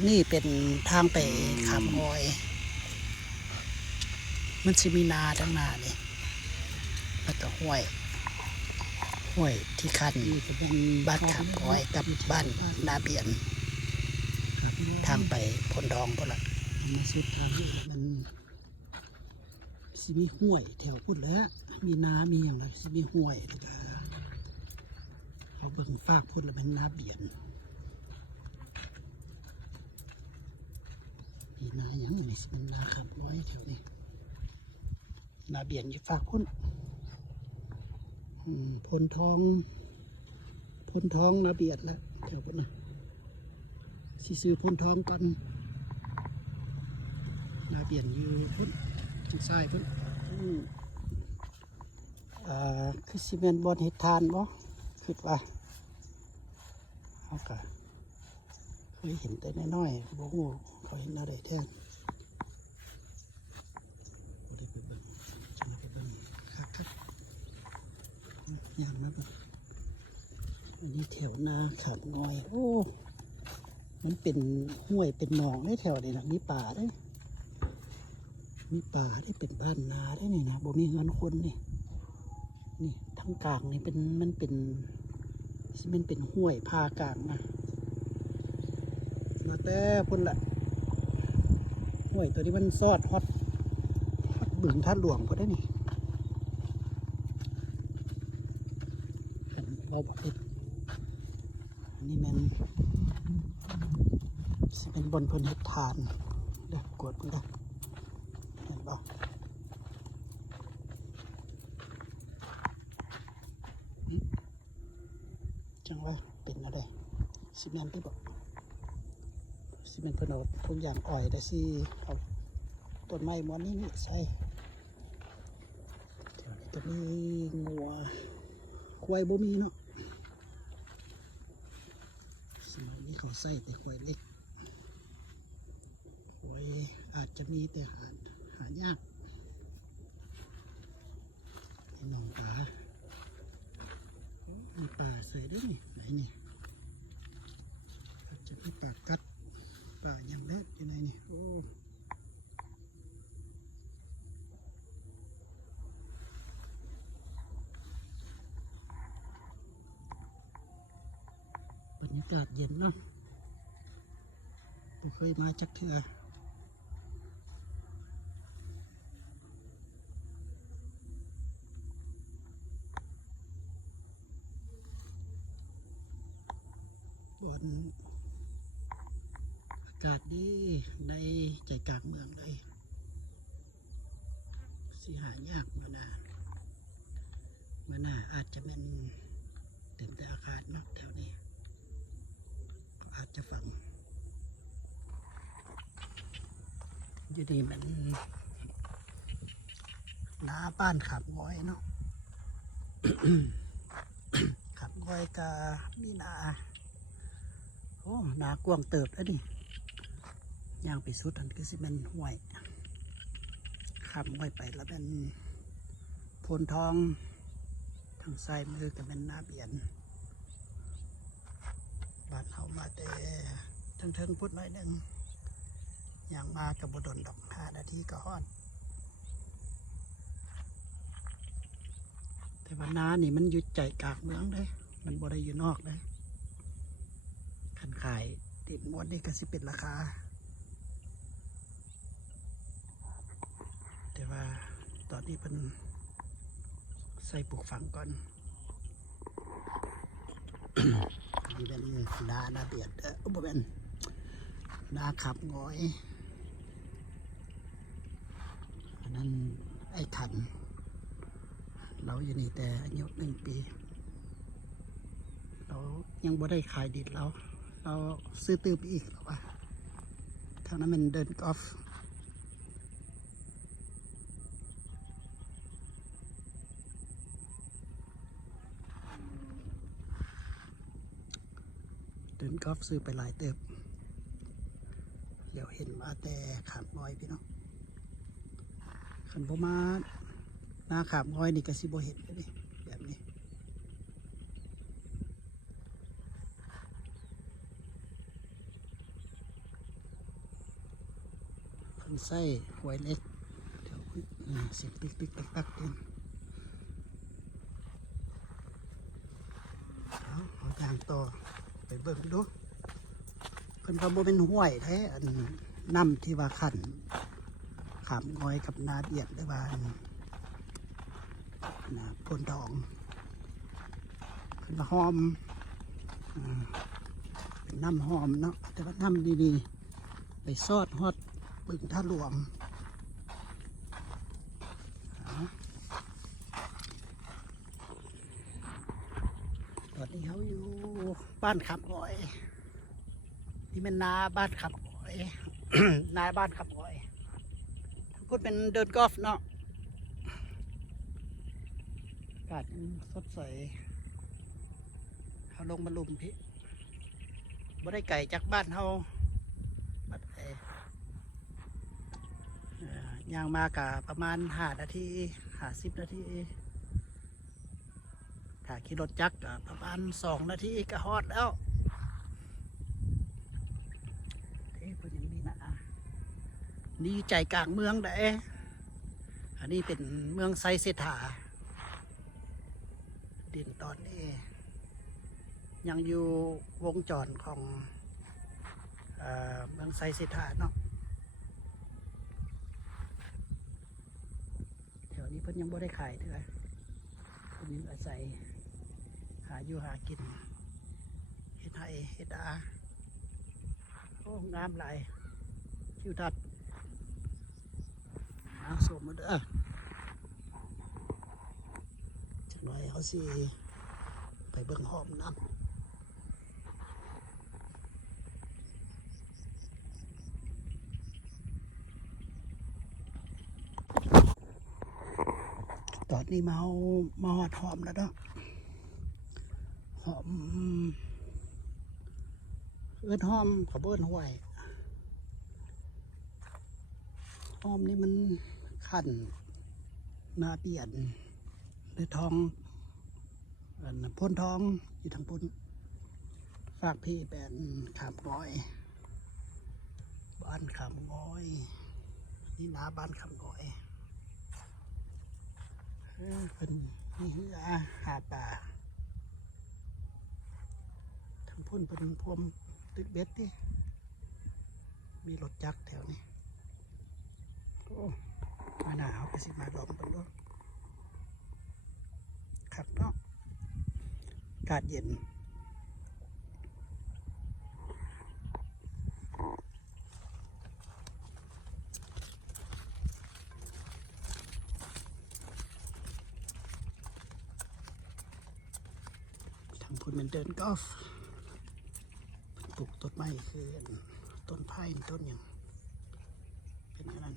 นี่เป็นทางไปขามงอยมันสิมีนาทั้งนานี่แล้วก็ห้วยที่คันบ้านขามงอยกับบ้านนาเบียนทางไปพนดองพุ่นละมาสุดทางนี้มันสิมีห้วยแถวพุ่นแล้วมีนามีอย่างไรสิมีห้วยเขาเบิ่งฟากพุ่นแล้วเป็นนาเบียนมีนาอย่างนี้สิเป็นนาขามงอยแถวนี้นาเบียนอยู่ฟากพุ่นพนทองนาเบียนแล้วแถวพุ่นนะสิซื้อพนทองก่อนนาเบียนอยู่พุ่นทางซ้ายพุ่นคือซีเมนต์บอลเห็ดทานบ่คิดว่าเขาก็เคยเห็นแต่น้อยๆบ่ฮู้เขาเห็นอะไรแท้บ่ได้ไปเบิ่งจังไปเบิ่งคักๆอย่างนั้นบ่อันนี้แถวนาขามงอยโอ้มันเป็นห้วยเป็นหนองได้แถวนี้นะมีป่าได้มีป่าได้เป็นบ้านนาได้นี่นะบ่มีเงินคนนี่ทั้งกลางนี่มันเป็นห้วยพากลางนะมาแต่พุ่นละห้วยตัวนี้มันซอดฮอดบึงท่าหลวงพอได้นี่เราบอกเอ็ดนี่มันสิเป็นบนพนเฮ็ดทานเด้อกดมันได้เห็นบ่จังว่าเป็นอะไรซีเมนต์ที่บอกซีเมนต์พนดทุกอย่างอ่อยแต่สิเอาต้นไม้ม้วนนี่ใช่จะมีงัวควายบ่มีเนาะสมัยนี้เขาใส่แต่ควายเล็กควายอาจจะมีแต่หายากน้องป่ามีป่าใส่ด้วยนี่ไหนนี่อาจจะมีป่ากัดป่าอย่างเล็กอยู่ในนี่โอ้บรรยากาศเย็นเนาะผมเคยมาจักเทื่อบนอากาศดีในใจกลางเมืองเลยสิหายากมานาอาจจะเป็นเต็มแต่อาคารเนาะแถวนี้อาจจะฝังอยู่ดีมันนาบ้านขับง้อยเนาะ ขับง้อยกะมีนาโอ้นากว้างเติบแล้วดิย่างไปสุดอันก็สิเป็นห้วยขับง้อยไปแล้วเป็นโพนทองทางซ้ายมือก็เป็นนาเบียนบ้านเขามาแต่ทั้งพุทธน้อยหนึ่งอย่างมากับบดลดอก5 นาทีก็ฮอดแต่ว่านานี่มันอยู่ใจกลางเมืองเลยมันบ่ได้อยู่นอกเลยขันขายติดมดนี่ก็สิเป็นราคาแต่ว่าตอนนี้เป็นใส่ปลูกฝังก่อน นี่เป็นนาเบียดบ่เป็นนาขับงอยอันนั้นไอ้ขันเราอยู่นี่แต่อายุ1 ปีเรายังบ่ได้ขายดินเราซื้อตื้อไปอีกหรอวะทางนั้นมันเดินกอล์ฟซื้อไปหลายเติบเดี๋ยวเห็นมาแต่ขามง้อยพี่น้องขันบ่มาหน้าขามง้อยนี่ก็สิบ่เห็นเลยแบบนี้ พิ่นใส่หวยเล็กเดี๋ยวเสียงปิ๊กปิ๊กตักตักเองเอาทางต่อไปเบิ่งดูเพิ่นว่าบ่เป็นห้วยแท้อันน้ำที่ว่าขันขามงอยกับนาเดียดได้ว่านะพนทองเพิ่นว่าหอมเป็นน้ำหอมเนาะแต่ว่าน้ำดีๆไปซอดฮอดบึงท่าหลวงตอนนี้เขาอยู่บ้านขับอ้อยนี่เป็นนาบ้านขับอ้อย นาบ้านขับอ้อยพูดเป็นเดินกอล์ฟเนาะอากาศสดใสเขาลงมาลุมพี่บ่ได้ไก่จากบ้านเขาบัดย่างมากะประมาณ5 นาที50 นาทีถ้าขี่รถจักรประมาณ2 นาทีก็ฮอดแล้วเฮ้ยพวกยังมีนะนี่ใจกลางเมืองเด้อันนี้เป็นเมืองไซเซถาดินตอนนี้ยังอยู่วงจรของเมืองไซเซถาเนาะแถวนี้เพิ่นยังบ่ได้ขายเท่าไหร่เพิ่นยังอาศัยหาอยู่หากินเฮ็ดไร่เฮ็ดนาโอ้งามหลายทิวทัศน์เอาสมมาเด้อจักหน่อยเขาสิไปเบิ่งหอมน้ำตอนนี้มาหอดหอมแล้วเนาะหอมเอื้อนหอมขอเบิ้นห้วยหอมนี่มันขันนาเปลี่ยนในทองพ่นทองอยู่ทางพ่นฝากพี่เป็นขามง้อยบ้านขามง้อยนี่นาบ้านขามง้อยเป็นนี่คือหาป่าทางพ่นเป็นพวมตึกเบ็ดที่มีรถจักรแถวนี้โอ้มาหนาวไปสิมาลมกันด้วยขับเนาะอากาศเย็นทางพุ่นเป็นเดินกอล์ฟปลูกต้นไม้คือต้นไผ่ต้นอย่างเป็นอย่างนั้น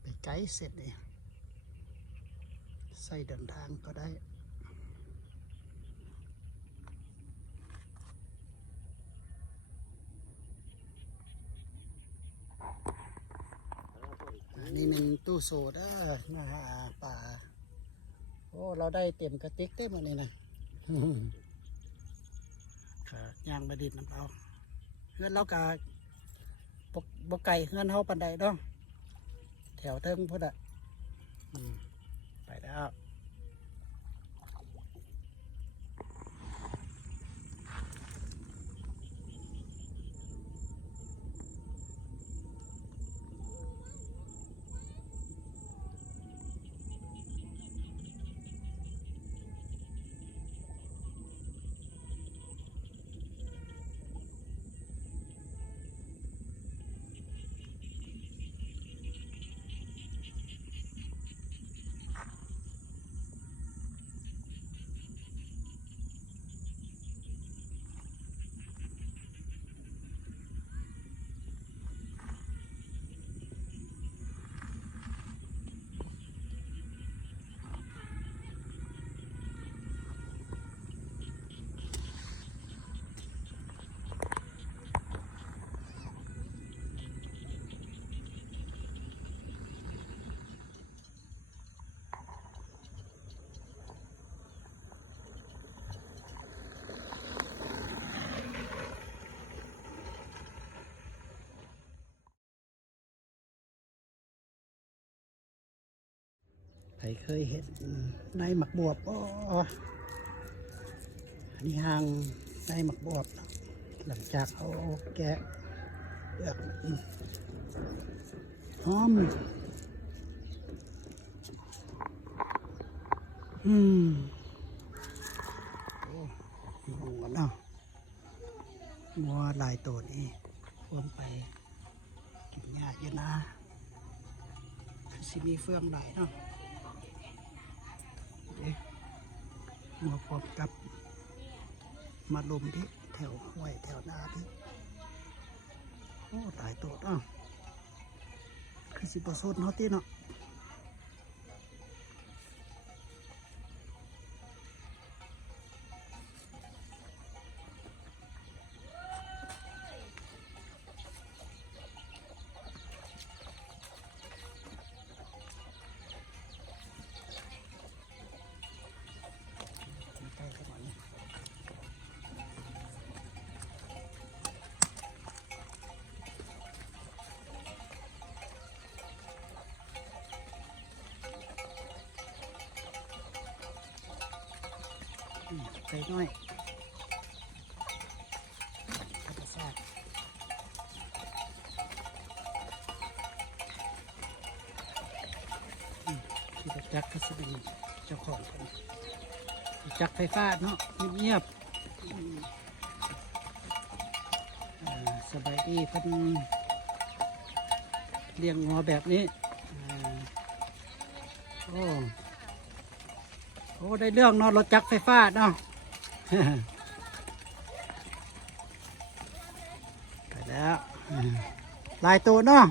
ไปไกด์เสร็จเลยใส่เดินทางก็ได้อันนี้เป็นตู้โซดามาหาป่าโอ้เราได้เต็มกระติกได้หมดเลยนะย่างมาดิดน้ำเอาเพื่อนเรากะบกไก่เพื่อนเขาปันใดเนาะแถวเทิงพุทธะไปแล้ว เคยเห็นในหมักบวบอ๋ออันนี้หางในหมักบวบเนาะหลังจากเอาแกะเปลือกหอมโอ้หมูกันเนาะงัวลายตัวนี้รวมไปกินหญ้าเยอะนะสิมีเฟืองหลายเนาะมาพบกับมาลมที่แถวห้วยแถวนาที่โอ้หลายตัวเนาะคือสิบโซนเนาะที่เนาะใกล้ๆกันหน่อยใส่น้อยธรรมชาติที่ประจักษ์ก็จะเป็นเจ้าของคนจักรไฟฟ้าเนาะเงียบสบายดีเพิ่นเลี้ยงงัวแบบนี้โอ้ได้เรื่องเนาะรถจักรไฟฟ้าเนาะ ไปแล้วลายตัวเนาะ